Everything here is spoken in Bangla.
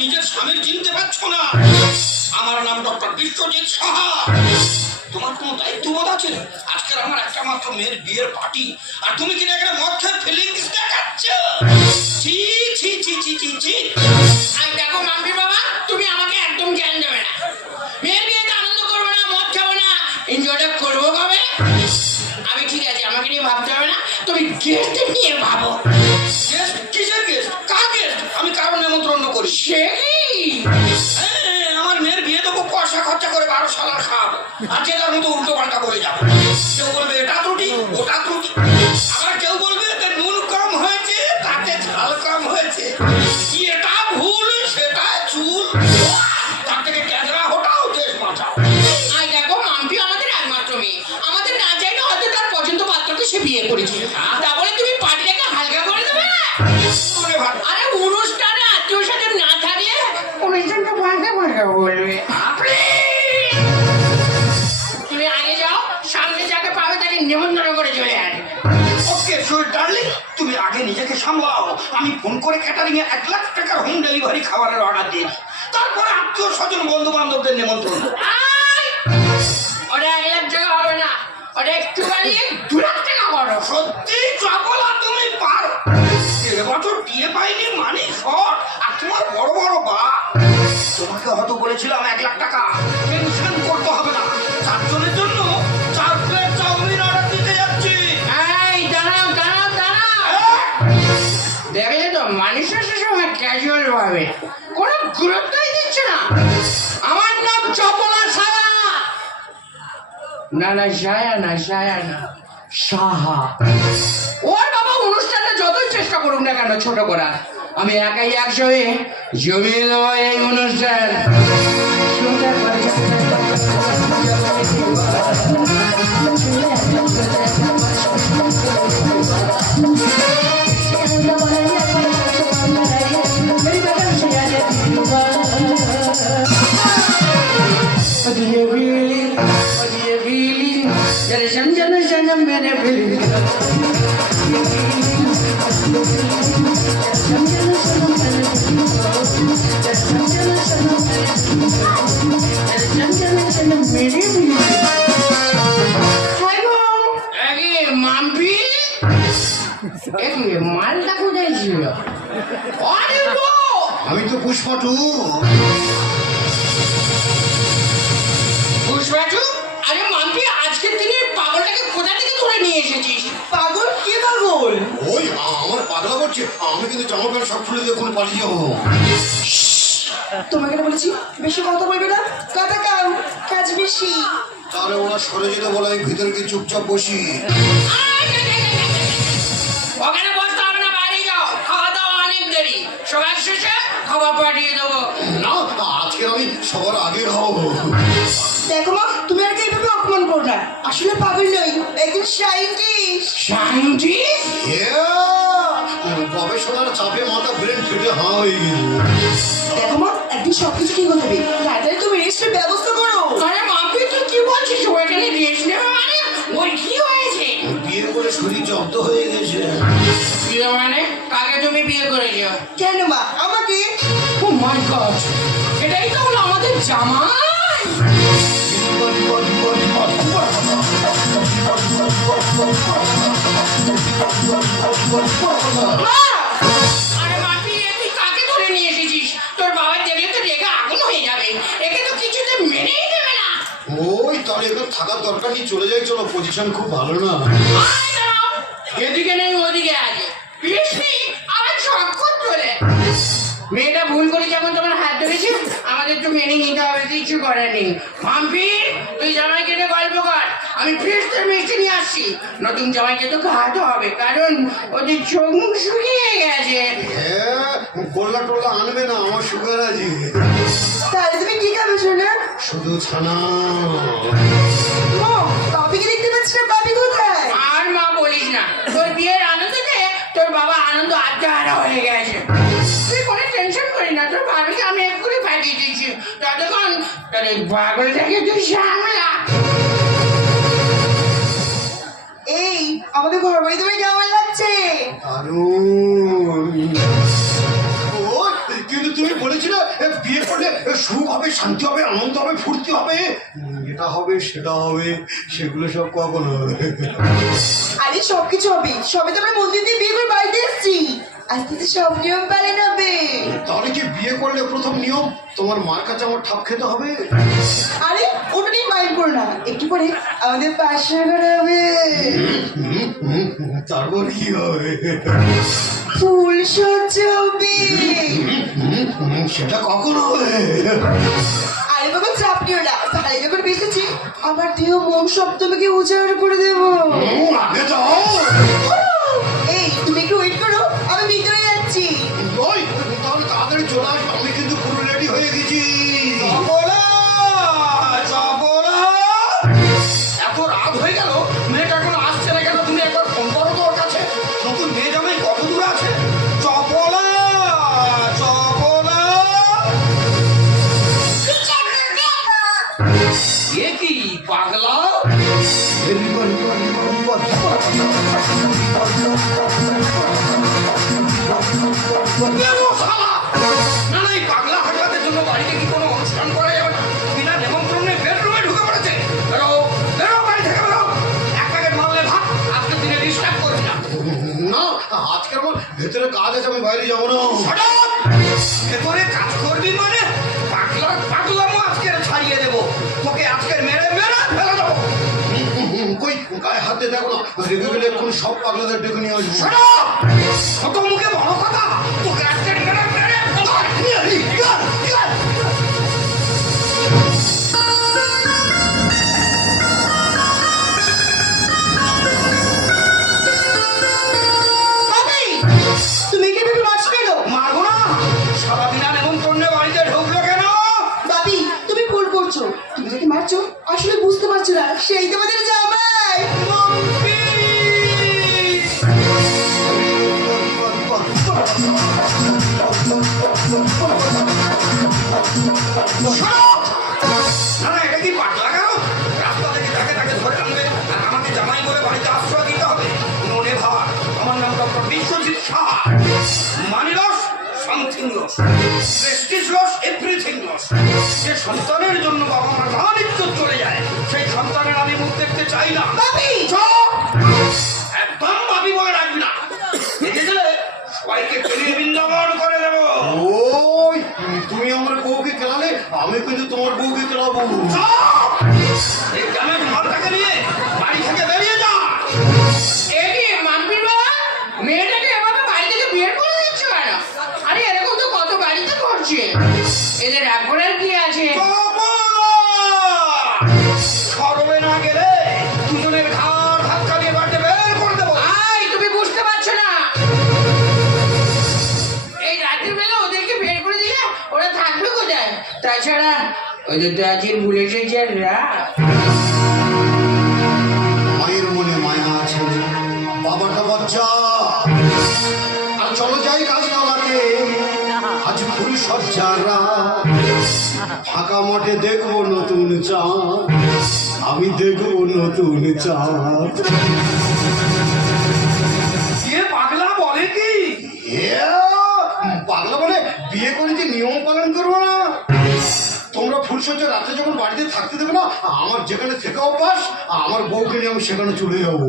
নিজের স্বামীর চিনতে পারছো না? আমার নাম ডক্টর বিশ্বজিৎ সাহা। তোমার কোনো দায়িত্ববোধ আছে? আজকের আমার একটা মাত্র মেয়ের বিয়ের পার্টি, আর তুমি কিনা এখানে মদ খেয়ে ফিলিংস দেখাচ্ছ? ছি ছি ছি ছি ছি ছি। আর দেখো মাম্পি বাবা, তুমি আমাকে একদম জ্ঞান দেবে না। মেয়ের বিয়েতে আনন্দ করবো না, মদ খাবো না, এনজয়টা করবো কবে? আমি ঠিক আছে, আমাকে নিয়ে ভাবতে হবে না, তুমি গেস্ট নিয়ে ভাবো। গেস্ট? কিসের গেস্ট? কার গেস্ট? আমি কারণ নিমন্ত্রণ করি। সে কি? আমার মেয়ের বিয়ে দেবো, পয়সা খরচা করে 12 সালার খাওয়াবো, আর যে তার মতো উল্টো পাল্টা বলে যাবো। কেউ বলবে এটা ত্রুটি, ওটা ত্রুটি, আবার কেউ বলবে এতে নুন কম হয়েছে, তাতে ঝাল কম হয়েছে, কি এটা ভুল সেটা চুল, তার থেকে ক্যাজরা হটাও, দেশ বাঁচাও। আর দেখো মাম্পি আমাদের একমাত্র মেয়ে, আমাদের না চাইলে হয়তো তার পছন্দ পাত্রকে সে বিয়ে করেছিল, তা বলে তুমি পার্টিটাকে হালকা করে দেবে না? আরে অনুষ্ঠানে আত্মীয় স্বজন না থাকলে অনুষ্ঠানটা ভাঙা ভাঙা বলবে। তুমি আগে যাও, সামনে যাকে পাবে তাকে নিমন্ত্রণ করে চলে আসবে। ওকে সুইট ডার্লিং, তুমি আগে নিজেকে সামলাও। আমি ফোন করে ক্যাটারিং এ 1 লাখ টাকার হোম ডেলিভারি খাবারের অর্ডার দিই, তারপরে আত্মীয় স্বজন বন্ধু বান্ধবদের নিমন্ত্রণ। ওটা 1 লাখ টাকা হবে না, ওটা একটু বাড়িয়ে 2 লাখ টাকা করো। সত্যি চকলা তুমি পারো। এবছর বিয়ে পাইনি মানে শট, আর তোমার বড় বড় বা। তোমাকে হয়তো বলেছিলাম 1 লাখ টাকা, টেনশন করতে হবে না। 4 জনের জন্য 4 প্লেট চাউমিন অর্ডার দিতে যাচ্ছি। এই দাঁড়াও দাঁড়াও দাঁড়াও, দেখলে তো মানুষের সময় ক্যাজুয়াল ভাবে কোনো গুরুত্বই দিচ্ছে না। আমার নাম চপলা সায়া। না না সায়া না, সায়া না, সাহা। ওর বাবা অনুষ্ঠানটা যতই চেষ্টা করুক না কেন ছোট করা, আমি একাই 100 হয়ে জমিয়ে দেবো এই অনুষ্ঠান। মালটা কোথায় ছিল? আমি তো পুষ্পটু। পুষ্পাচু? আরে মাম্পি, আজকের দিনে পাগলটাকে কোথা থেকে ধরে নিয়ে এসেছিস? পাগল? কে পাগল? ওই আমার পাগলা করছে, আমি কিন্তু জামা প্যান্ট সব খুলে দিয়ে কোনো পালিয়ে যাবো। তোমাকে না বলেছি বেশি কথা বলবে না, কথা কম কাজ বেশি। তাহলে ওরা সরে যেতে বলে আমি ভিতরে গিয়ে চুপচাপ বসি। ওখানে বসতে হবে না, বাইরে যাও, খাওয়া দাওয়া অনেক দেরি, সবার শেষে খাবার পাঠিয়ে দেবো। না, আজকে আমি সবার আগে খাবো। দেখো মা, তুমি আর এইভাবে অপমান করো না, আসলে পাগল নই, একজন সাইন্টিস্ট। সাইন্টিস্ট? গবেষণার চাপে মাথা ব্রেন ফেটে হা হয়ে গেল। দেখো মা, একদিন সবকিছু ঠিক হয়ে যাবে, তাড়াতাড়ি তুমি রেস্টের ব্যবস্থা করো। আরে মাম্পি, তুই কি বলছিস? ওইখানে রেস্ট নেবে মানে? ওই কি হয়েছে? বিয়ে করে শরীর জব্দ হয়ে গেছে। বিয়ে মানে? কাকে তুমি বিয়ে করেছো? কেন মা, আমাকে? ও মাই গড, এটাই তো হলো আমাদের জামাই। আরে মাম্পি, তুই কাকে ধরে নিয়ে এসেছিস? তোর বাবা দেখলে তো রেগে আগুন হয়ে যাবে, একে তো কিছুতে মেনেই দেবে না। ওই তাহলে এবার থাকার দরকার নেই, চলে যাই চলো, পজিশন খুব ভালো না। এদিকে নেই ওদিকে আছে, বৃষ্টি আবার সংকট চলে। মেয়েটা ভুল করে যখন তোমার হাত ধরেছে আমাদের তো মেনে নিতে হবে, কিছু করার নেই। মাম্পি তুই জামাইকে নিয়ে গল্প কর, আমি ফ্রিজের মিষ্টি নিয়ে আসছি। নতুন জামাইকে তো খাওয়াতে হবে, কারণ ওদের চোখ মুখ শুকিয়ে গেছে। হ্যাঁ, গোল্লা টোল্লা আনবে না, আমার সুগার আছে। তাহলে তুমি কি খাবে শোনা? শুধু ছানা। মা, বাপিকে দেখতে পাচ্ছি না, বাপি কোথায়? আর মা বলিস না, তোর বিয়ের আনন্দতে তোর বাবা আনন্দ আত্মহারা হয়ে গেছে। তুই কোনো টেনশন করি না, তোর ভাবিকে আমি এক্ষুনি পাঠিয়ে দিয়েছি। ততক্ষণ তোর এই পাগলটাকে তুই সামলা। এই আমাদের ঘর বাড়ি তোমার কেমন লাগছে? দারুণ। ও, কিন্তু তুমি বলেছিলে বিয়ে করলে সুখ হবে, শান্তি হবে, আনন্দ হবে, ফুর্তি হবে, এটা হবে সেটা হবে, সেগুলো সব কখন হবে? আরে সবকিছু হবে, সবে তো আমরা মন্দির দিয়ে বিয়ে করে বাড়িতে এসেছি। আজকে তো সব নিয়ম পালন হবে। তাহলে কি বিয়ে করলে প্রথম নিয়ম তোমার মার কাছে আমার ঠাপ খেতে হবে? আরে ওটা নিয়ে মাইন্ড করো না, একটু পরে আমাদের পাশে ঘরে হবে। তারপর কি হবে? ফুল সজ্জা হবে। সেটা কখন হবে? আরে বাবা চাপ নিও না, ভালো যখন বেঁচেছি আমার দেহ মন সব তোমাকে উজাড় করে দেবো। আগে যাও। এই তুমি একটু ওয়েট করো, আমি ভিতরে যাচ্ছি। ওই, তাহলে তাড়াতাড়ি চলে আসবে, আমি কিন্তু পুরো রেডি হয়ে গেছি। চপলা, চপলা। এত রাত হয়ে গেল, মেয়েটা এখনো আসছে না কেন? তুমি একবার ফোন করো তো ওর কাছে। নতুন মেয়ে জামাই কত দূর আছে? চপলা, চপলা। এ কি পাগলা? বেরো শালা! না না, এই পাগলা হাজরাতের জন্য বাড়িতে কি কোনো অনুষ্ঠান করা যাবে না? বিনা নেমন্ত্রণে বেডরুমে ঢুকে পড়েছে। বেরো, বেরো, বাড়ি থেকে বেরো। এক প্যাকেট মারলে ভাত, আজকের দিনে ডিস্টার্ব করবি না। না, আজকে আমার ভেতরে কাজ আছে, আমি বাইরে যাবো না। Shut up! ভেতরে কাজ করবি মানে? পাগলামো আজকের ছাড়িয়ে দেবো। তোকে আজকের মেরে মেরে ফেলে দেবো। কই গায়ে হাতে দেখো না, রেগে গেলে এক্ষুনি সব পাগলাদের ডেকে নিয়ে আসবো। Shut up! কত মুখে বড় কথা। তোকে আজকের মেরে মেরে বাপি, তুমি কি ভেবে মাছ পেলো? মারবো না। সারা বিনা নেমন্ত্রণে বাড়িতে ঢুকলো কেন? বাপি তুমি ভুল করছো, তুমি যাকে মারছো আসলে বুঝতে পারছো না, সেই তোমাদের জামাই। মাম্পি! না না, এটা কি পাগলা কেন? রাস্তা থেকে তাকে তাকে ধরে আনবে আর আমাকে জামাই বলে বাড়িতে আশ্রয় দিতে হবে? মনে ভাব, আমার নাম doctor Biswajit Saha. Money loss, something loss, prestige loss, everything loss. যে সন্তানের জন্য বাবা মার মান ইজ্জত চলে যায়, সেই সন্তানের আমি মুখ দেখতে চাই না। বাপি! চুপ! একদম ভাবি বলে রাখবি না। দেখে গেলে সবাইকে ফিরিয়ে বৃন্দাবন করে দেবো। ওই, তুমি আমার বউকে খেলালে, আমি কিন্তু তোমার বউকে খেলাবো। চুপ! এই গ্রামের মালটাকে নিয়ে বাড়ি থেকে বেরিয়ে যা। এ কি মাম্পির বাবা, মেয়েটাকে এভাবে বাড়ি থেকে বের করে দিচ্ছ কেন? আরে এরকম তো কত বাড়িতে করছে, এদের আপনার কি আছে? সরবে না গেলে দুজনের ঘাড় ধাক্কা দিয়ে বাড়িতে বের করে দেবো। আই তুমি বুঝতে পারছো না, এই রাতের বেলা ওদেরকে বের করে দিলে ওরা থাকবে কোথায়? তাছাড়া ওদের তো আজকে ভুলে এসেছে রাত। মায়ের মনে মায়া আছে, বাবাটা বাচ্চা। আর চলো যাই গাছতলাতে, আজ ফুল সজ্জারা, ফাঁকা মাঠে দেখবো নতুন চাঁদ, আমি দেখবো নতুন চাঁদ। এ পাগলা বলে কি? পাগলা বলে বিয়ে করেছি নিয়ম পালন করবো না? তোমরা ফুলসজ্জা রাতে যখন বাড়িতে থাকতে দেবে না, আমার যেখানে থেকে অভ্যাস, আমার বউকে নিয়ে আমি সেখানে চলে যাবো।